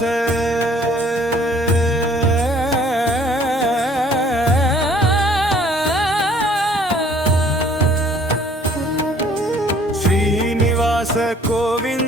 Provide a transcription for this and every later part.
আছে ശ്രീനിവാസ കോവിന്ദ്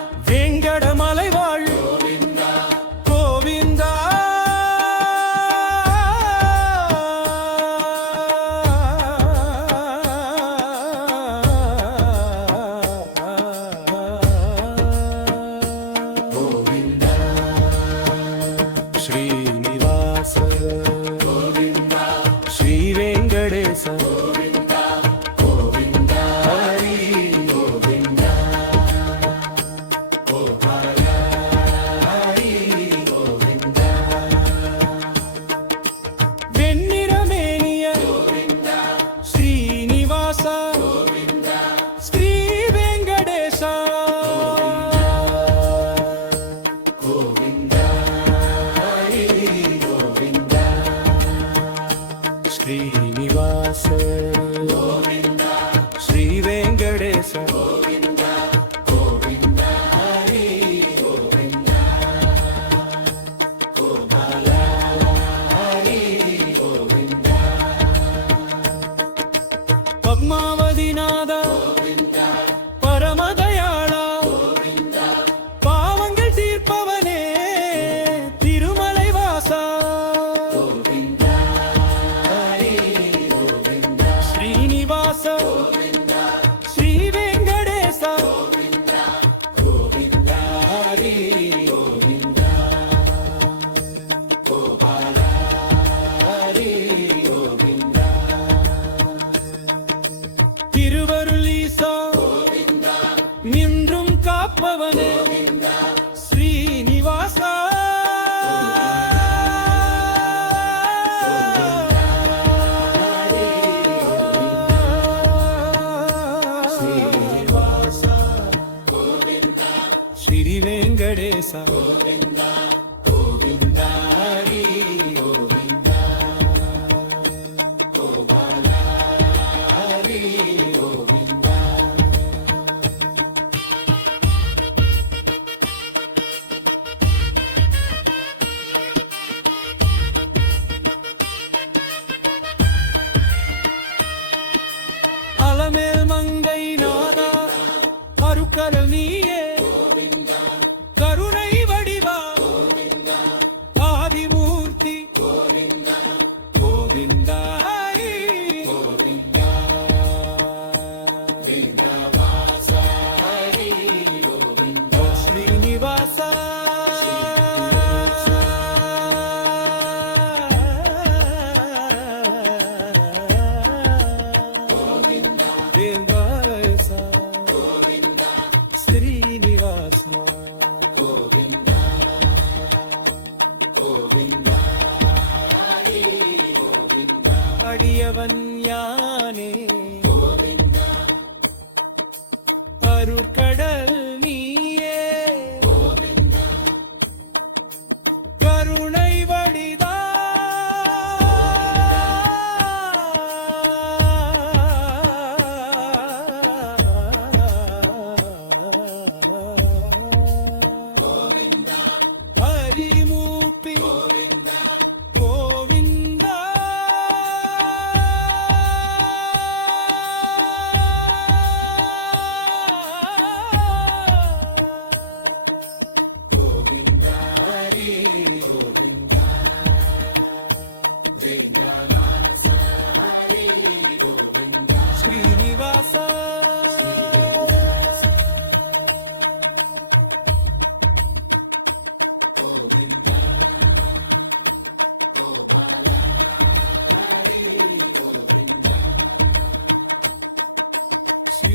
பத்மாவதிநாத వెంకటేశ வல்லவன் யானே.